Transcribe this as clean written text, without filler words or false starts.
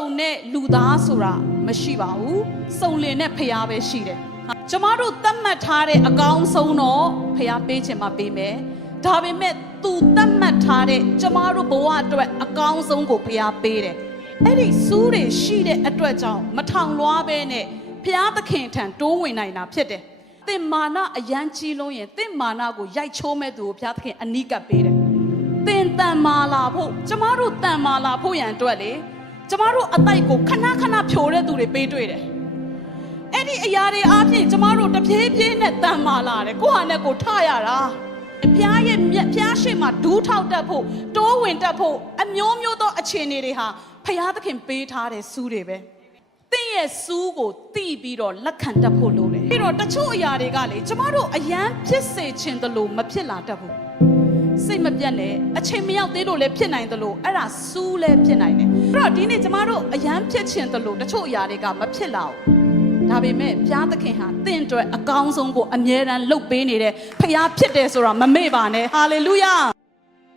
စုံနဲ့လူသားဆိုတာမရှိပါဘူးစုံလင်တဲ့ဖရားပဲရှိတယ်ကျမတို့သတ်မှတ်ထားတဲ့အကောင်းဆုံးတော့ဖရားပေးချင်မှပေးမယ်ဒါပေမဲ့သူသတ်မှတ်ထားတဲ့ကျမတို့ဘဝအတွက်အကောင်းဆုံးကိုဖရားပေးတယ်အဲ့ဒီစူးတွေရှိတဲ့အတွက်ကြောင့်မထောင်လွှားပဲနဲ့ဖရားသခင်ထံတိုးဝင်နိုင်တာဖြစ်တယ်သင်မာနအယမ်းကြီးလုံးရင်သင်မာနကိုရိုက်ချိုးမဲ့သူကိုဖရားသခင်အနီးကပ်ပေးတယ်သင်တန်မာလာဖို့ကျမတို့တန်မာလာဖို့ရန်အတွက်လေကျမတို့အတိုက်ကိုခဏခဏဖြိုတဲ့သူတွေပေးတွေ့တယ်အဲ့ဒီအရာတွေအားဖြင့်ကျမတို့တဖြည်းဖြည်းနဲ့တန်မာလာတယ်ကိုယ့်ဟာနဲ့ကိုထရတာဖျားရဲ့ဖျားရှိမှဒူးထောက်တတ်ဖို့တိုးဝင်တတ်ဖို့အမျိုးမျိုးသောအခြေအနေတွေဟာဖျားသခင်ပေးထားတဲ့စူးတွေပဲသင်ရဲ့စူးကိုတိပြီးတော့လက်ခံတတ်ဖို့လိုတယ်ပြီးတော့တချို့အရာတွေကလေကျမတို့အယမ်းဖြစ်စေခြင်းတလို့မဖြစ်လာတတ်ဘူးစိတ်မပြတ်နဲ့အချိန်မရောက်သေးလို့လည်းဖြစ်နိုင်တယ်လို့အဲ့ဒါစူးလည်းဖြစ်နိုင်တယ်အဲ့တော့ဒီနေ့ကျမတို့အယမ်းဖြစ်ခြင်းတလို့တချို့အရာတွေကမဖြစ်လာဘူးဒါပေမဲ့ဘုရားသခင်ဟာသင်အတွက်အကောင်းဆုံးကိုအမြဲတမ်းလုပ်ပေးနေတဲ့ဖခင်ဖြစ်တယ်ဆိုတာမမေ့ပါနဲ့ဟာလေလုယာ